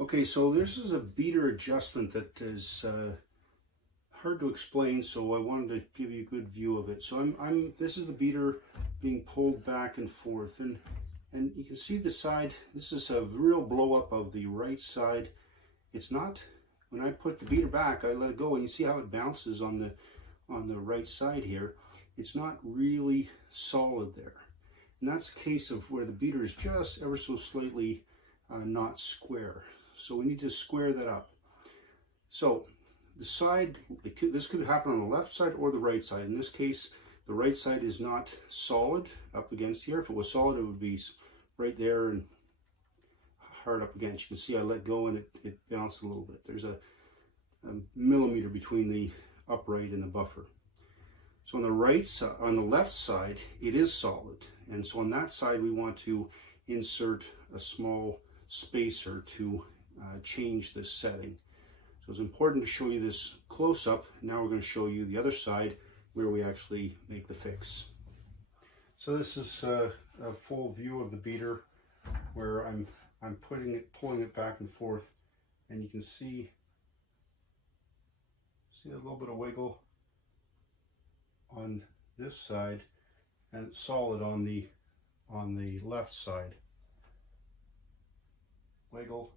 Okay, so this is a beater adjustment that is hard to explain, so I wanted to give you a good view of it. So this is the beater being pulled back and forth, and you can see the side. This is a real blow up of the right side. It's not, when I put the beater back, I let it go, and you see how it bounces on the right side here. It's not really solid there, and that's a case of where the beater is just ever so slightly not square. So we need to square that up. So the side, this could happen on the left side or the right side. In this case, the right side is not solid up against here. If it was solid, it would be right there and hard up against. You can see I let go and it bounced a little bit. There's a millimeter between the upright and the buffer. So on the right side, on the left side, it is solid. And so on that side, we want to insert a small spacer to change this setting. So it's important to show you this close up. Now we're going to show you the other side where we actually make the fix. So this is a full view of the beater where I'm pulling it back and forth, and you can see a little bit of wiggle on this side, and it's solid on the left side. Wiggle.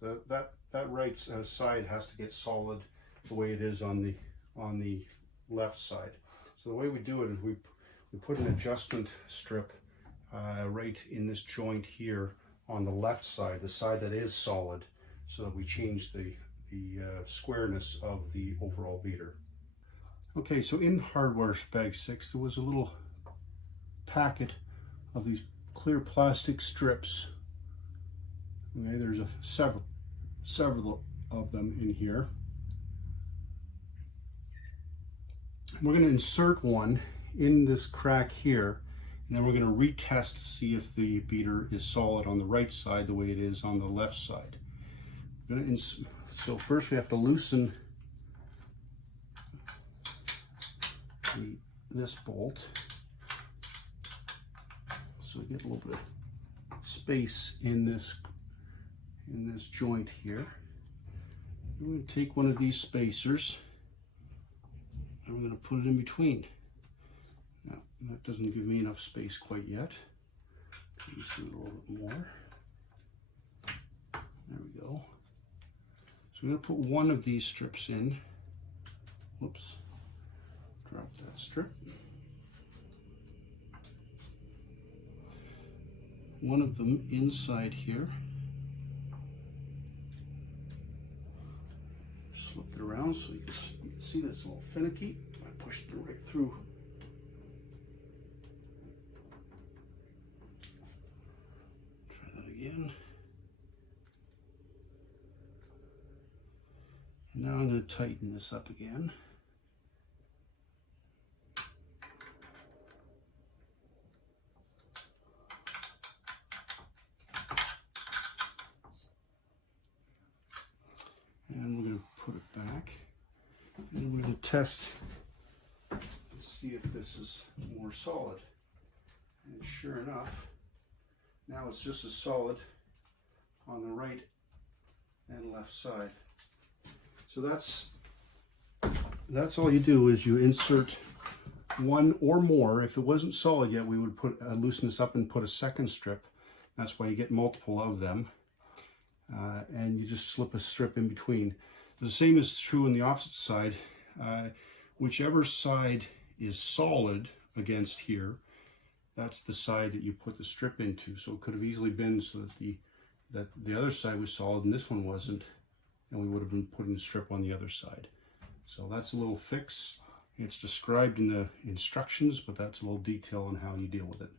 So that right side has to get solid the way it is on the left side. So the way we do it is we put an adjustment strip right in this joint here on the left side, the side that is solid, so that we change the squareness of the overall beater. Okay, so in hardware bag 6 there was a little packet of these clear plastic strips. Okay, there's several of them in here. We're going to insert one in this crack here, and then we're going to retest to see if the beater is solid on the right side the way it is on the left side. So first we have to loosen this bolt, so we get a little bit of space in this joint here. We're going to take one of these spacers and we're going to put it in between. Now, that doesn't give me enough space quite yet. Let's do a little bit more. There we go. So we're going to put one of these strips in. Whoops. Drop that strip. One of them inside here. Slip it around so you can see that's a little finicky. I pushed it right through. Try that again. And now I'm going to tighten this up again. And we're going to put it back, and we're going to test and see if this is more solid. And sure enough, now it's just as solid on the right and left side. So that's all you do, is you insert one or more. If it wasn't solid yet, we would loosen this up and put a second strip. That's why you get multiple of them. And you just slip a strip in between. The same is true on the opposite side. Whichever side is solid against here, that's the side that you put the strip into. So it could have easily been so that the other side was solid and this one wasn't, and we would have been putting the strip on the other side. So that's a little fix. It's described in the instructions, but that's a little detail on how you deal with it.